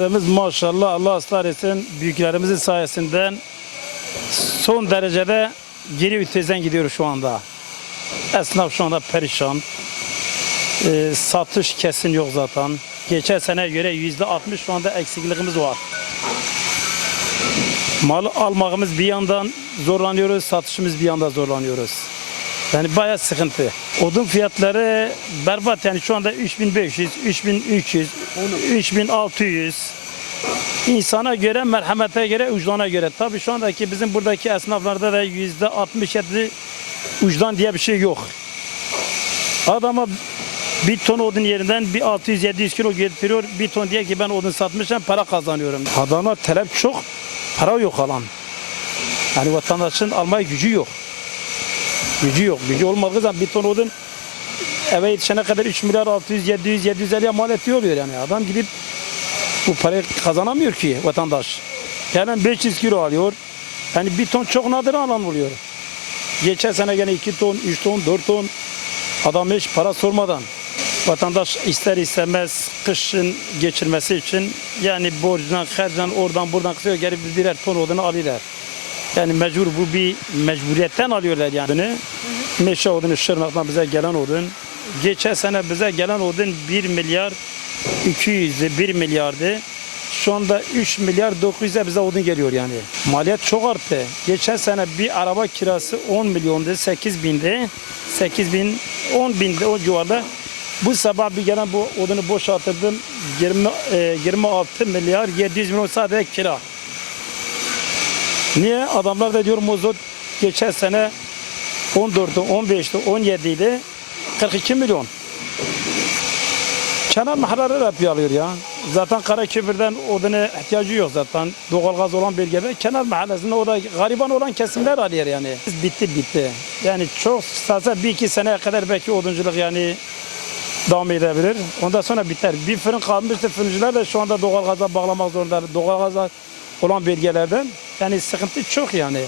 Biz maşallah Allah ısrar etsin büyüklerimizin sayesinden son derecede geri vitezden gidiyoruz şu anda. Esnaf şu anda perişan. Ee, satış kesin yok zaten. Geçen sene göre yüzde 60 şu anda eksikliğimiz var. Mal almamız bir yandan zorlanıyoruz, satışımız bir yandan zorlanıyoruz. Yani bayağı sıkıntı. Odun fiyatları berbat yani şu anda 3500, 3300, 3600. İnsana göre, merhamete göre, ucdana göre. Tabii şu andaki bizim buradaki esnaflarda da yüzde 67 ucdan diye bir şey yok. Adama bir ton odun yerinden bir 600-700 kilo getiriyor. Bir ton diye ki ben odun satmışım para kazanıyorum. Adama talep çok, para yok alan. Yani vatandaşın almaya gücü yok. Gücü yok. Gücü olmadığı zaman bir ton odun eve yetişene kadar 3 milyar 600, 700, 750 mal etiyor oluyor yani. Adam gidip bu parayı kazanamıyor ki vatandaş. Yani 500 kilo alıyor. Yani bir ton çok nadir alan oluyor. Geçen sene gene 2 ton, 3 ton, 4 ton adam hiç para sormadan vatandaş ister istemez kışın geçirmesi için yani borcundan, harcından oradan buradan kısıyor gelip birer ton odunu alıyorlar. Yani mecbur bu bir mecburiyetten alıyorlar yani. Meşe odunu Şırnak'tan bize gelen odun. Geçen sene bize gelen odun 1 milyar 200'dü, 1 milyardı. Şu anda 3 milyar 900'e bize odun geliyor yani. Maliyet çok arttı. Geçen sene bir araba kirası 10 milyondu, 8 bindi. 8 bin, 10 bindi o civarda. Bu sabah bir gelen bu odunu boşaltırdım. 20, e, 26 milyar 700 milyon sadece kira. Niye? Adamlar da diyor mazot geçen sene 14'tü, 15'ti, 17 idi. 42 milyon. Kenar mahalleler hep alıyor ya. Zaten Karaköprü'den oduna ihtiyacı yok zaten. Doğalgaz olan bölgede kenar mahallesinde o da gariban olan kesimler alıyor yani. Bitti bitti. Yani çok fazla bir iki seneye kadar belki odunculuk yani devam edebilir. Ondan sonra biter. Bir fırın kalmıştı. Fırıncılar da şu anda doğalgaza bağlamak zorunda. Doğalgaza olan bölgelerden. Yani sıkıntı çok yani.